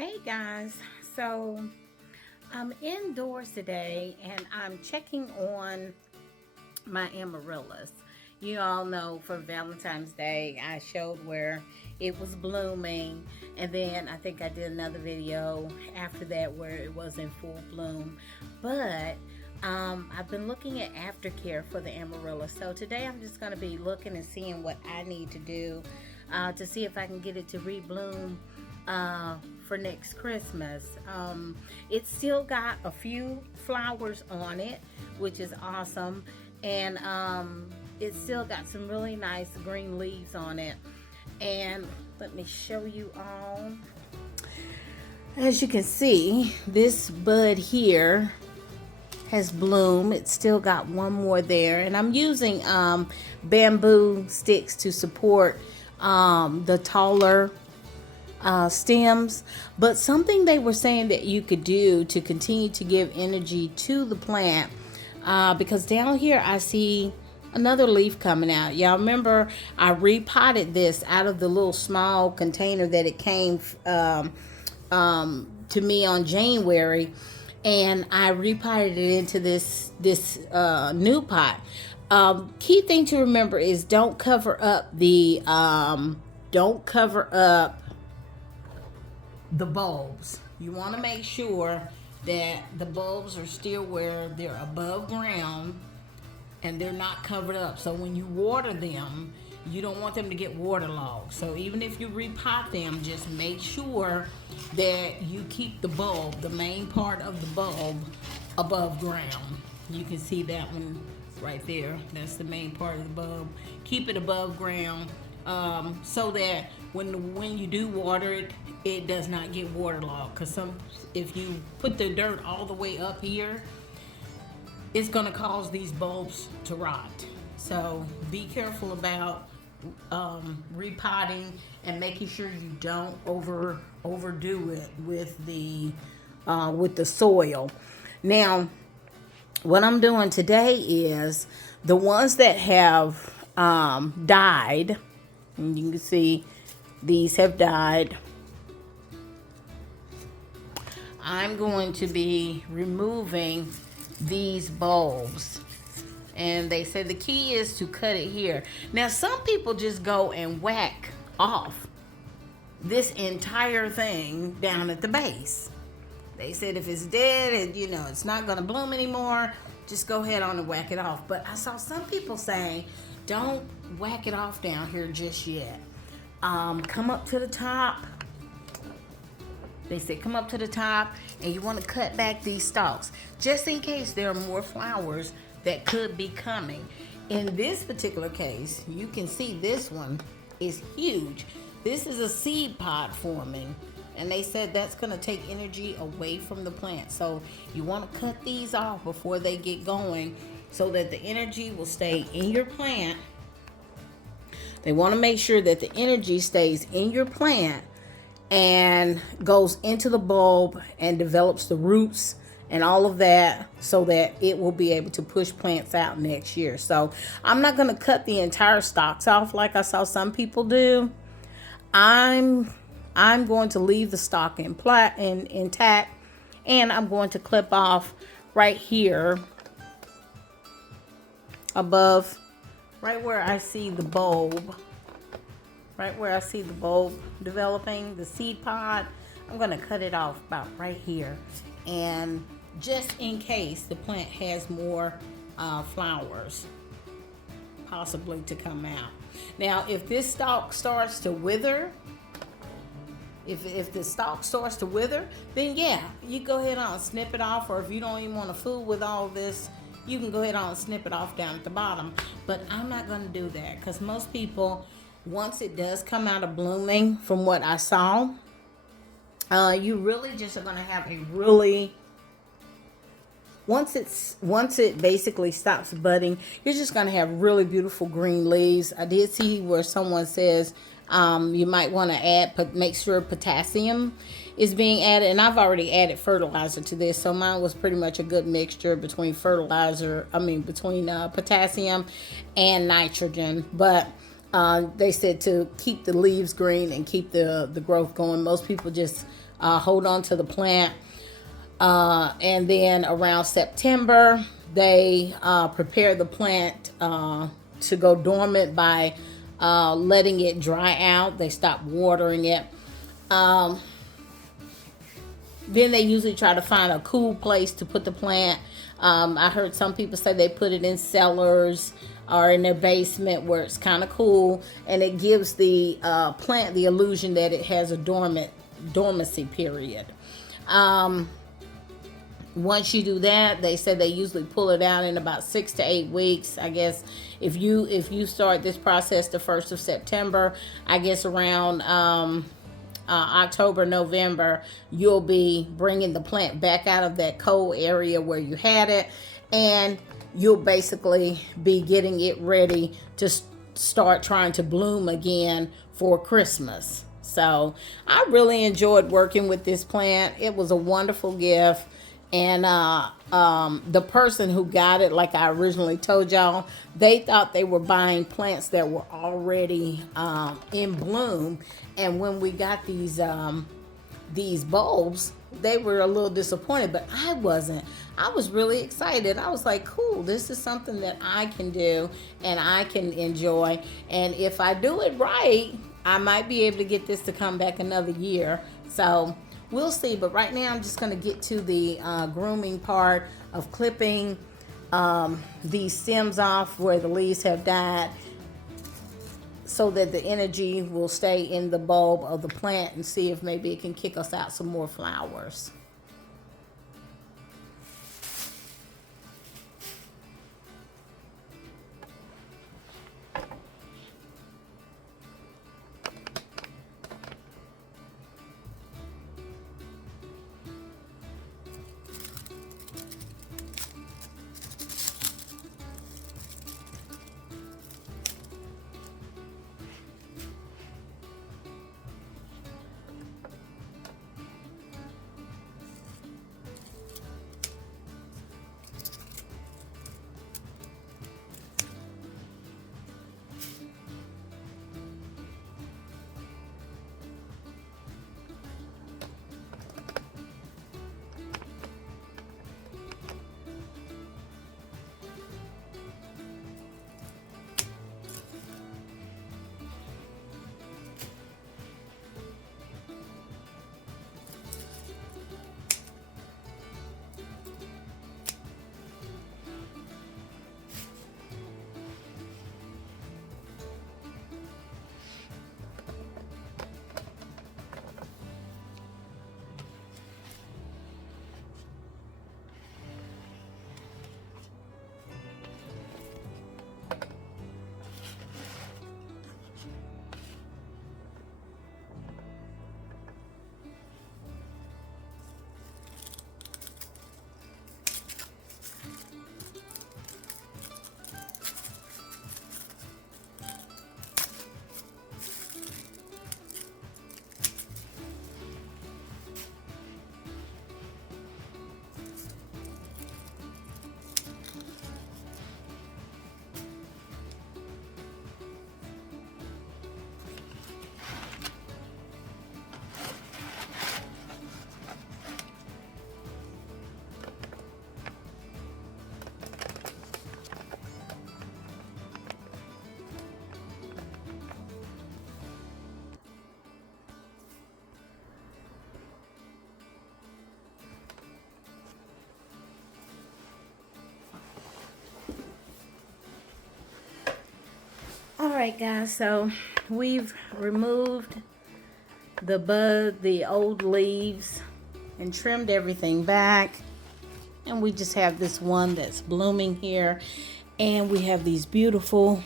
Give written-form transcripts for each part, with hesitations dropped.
Hey guys, so I'm indoors today and I'm checking on my amaryllis. You all know for Valentine's Day I showed where it was blooming, and then I think I did another video after that where it was in full bloom. But I've been looking at aftercare for the amaryllis. So today I'm just going to be looking and seeing what I need to do to see if I can get it to rebloom uh, for next Christmas. It's still got a few flowers on it, which is awesome, and it's still got some really nice green leaves on it. And let me show you all. As you can see, this bud here has bloomed. It's still got one more there, and I'm using bamboo sticks to support the taller stems. But something they were saying that you could do to continue to give energy to the plant, because down here I see another leaf coming out. Y'all remember I repotted this out of the little small container that it came to me on January, and I repotted it into this new pot. Key thing to remember is don't cover up the bulbs. You want to make sure that the bulbs are still where they're above ground and they're not covered up. So when you water them, you don't want them to get waterlogged. So even if you repot them, just make sure that you keep the bulb, the main part of the bulb, above ground. You can see that one right there. That's the main part of the bulb. Keep it above ground, so that when you do water it, it does not get waterlogged. Because if you put the dirt all the way up here, it's going to cause these bulbs to rot. So be careful about repotting and making sure you don't overdo it with the soil. Now, what I'm doing today is the ones that have died, and you can see these have died. I'm going to be removing these bulbs, and they said the key is to cut it here. Now some people just go and whack off this entire thing down at the base. They said if it's dead and it's not going to bloom anymore, just go ahead on and whack it off. But I saw some people saying don't whack it off down here just yet. Come up to the top. They said come up to the top, and you want to cut back these stalks just in case there are more flowers that could be coming. In this particular case, you can see this one is huge. This is a seed pod forming, and they said that's going to take energy away from the plant. So you want to cut these off before they get going so that the energy will stay in your plant. They want to make sure that the energy stays in your plant and goes into the bulb and develops the roots and all of that, so that it will be able to push plants out next year. So I'm not going to cut the entire stalks off like I saw some people do. I'm going to leave the stalk intact, and I'm going to clip off right here above, right where I see the bulb. Right where I see the bulb developing, the seed pod, I'm going to cut it off about right here. And just in case the plant has more flowers possibly to come out. Now, if this stalk starts to wither, if the stalk starts to wither, then yeah, you go ahead on and snip it off. Or if you don't even want to fool with all this, you can go ahead on and snip it off down at the bottom. But I'm not going to do that, because most people, once it does come out of blooming, from what I saw, you really just are going to have a really, once it basically stops budding, you're just going to have really beautiful green leaves. I did see where someone says you might want to make sure potassium is being added, and I've already added fertilizer to this, so mine was pretty much a good mixture between potassium and nitrogen. But they said to keep the leaves green and keep the growth going. Most people just hold on to the plant. And then around September, they prepare the plant to go dormant by letting it dry out. They stop watering it. Then they usually try to find a cool place to put the plant. I heard some people say they put it in cellars or in their basement where it's kind of cool, and it gives the plant the illusion that it has a dormancy period. Once you do that, they said they usually pull it out in about 6 to 8 weeks. I guess if you start this process the 1st of September, I guess around October, November, you'll be bringing the plant back out of that cold area where you had it, and you'll basically be getting it ready to start trying to bloom again for Christmas. So I really enjoyed working with this plant. It was a wonderful gift. And the person who got it, like I originally told y'all, they thought they were buying plants that were already in bloom. And when we got these bulbs, they were a little disappointed, but I wasn't. I was really excited. I was like, cool, this is something that I can do and I can enjoy. And if I do it right, I might be able to get this to come back another year. So we'll see. But right now I'm just going to get to the grooming part of clipping these stems off where the leaves have died, so that the energy will stay in the bulb of the plant, and see if maybe it can kick us out some more flowers. Alright guys, so we've removed the old leaves and trimmed everything back, and we just have this one that's blooming here, and we have these beautiful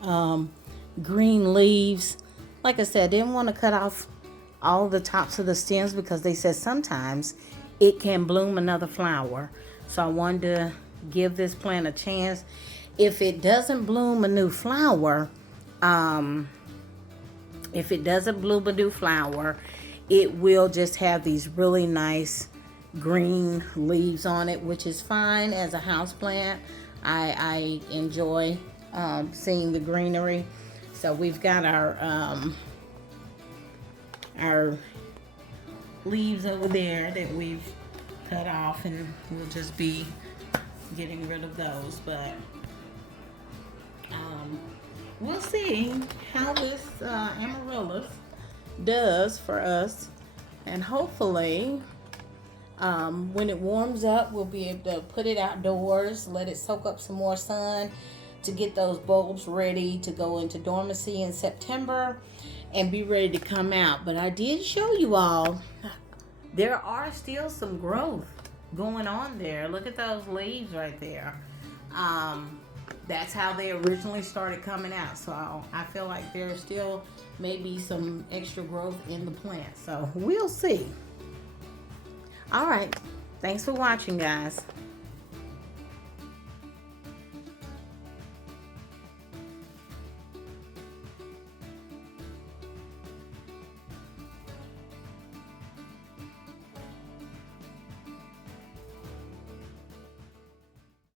green leaves. Like I said, I didn't want to cut off all the tops of the stems because they said sometimes it can bloom another flower, so I wanted to give this plant a chance. If it doesn't bloom a new flower, it will just have these really nice green leaves on it, which is fine as a house plant. I enjoy seeing the greenery. So we've got our leaves over there that we've cut off, and we'll just be getting rid of those. But we'll see how this amaryllis does for us, and hopefully when it warms up, we'll be able to put it outdoors, let it soak up some more sun to get those bulbs ready to go into dormancy in September and be ready to come out. But I did show you all, there are still some growth going on there. Look at those leaves right there. That's how they originally started coming out. So I feel like there's still maybe some extra growth in the plant. So we'll see. All right. Thanks for watching, guys.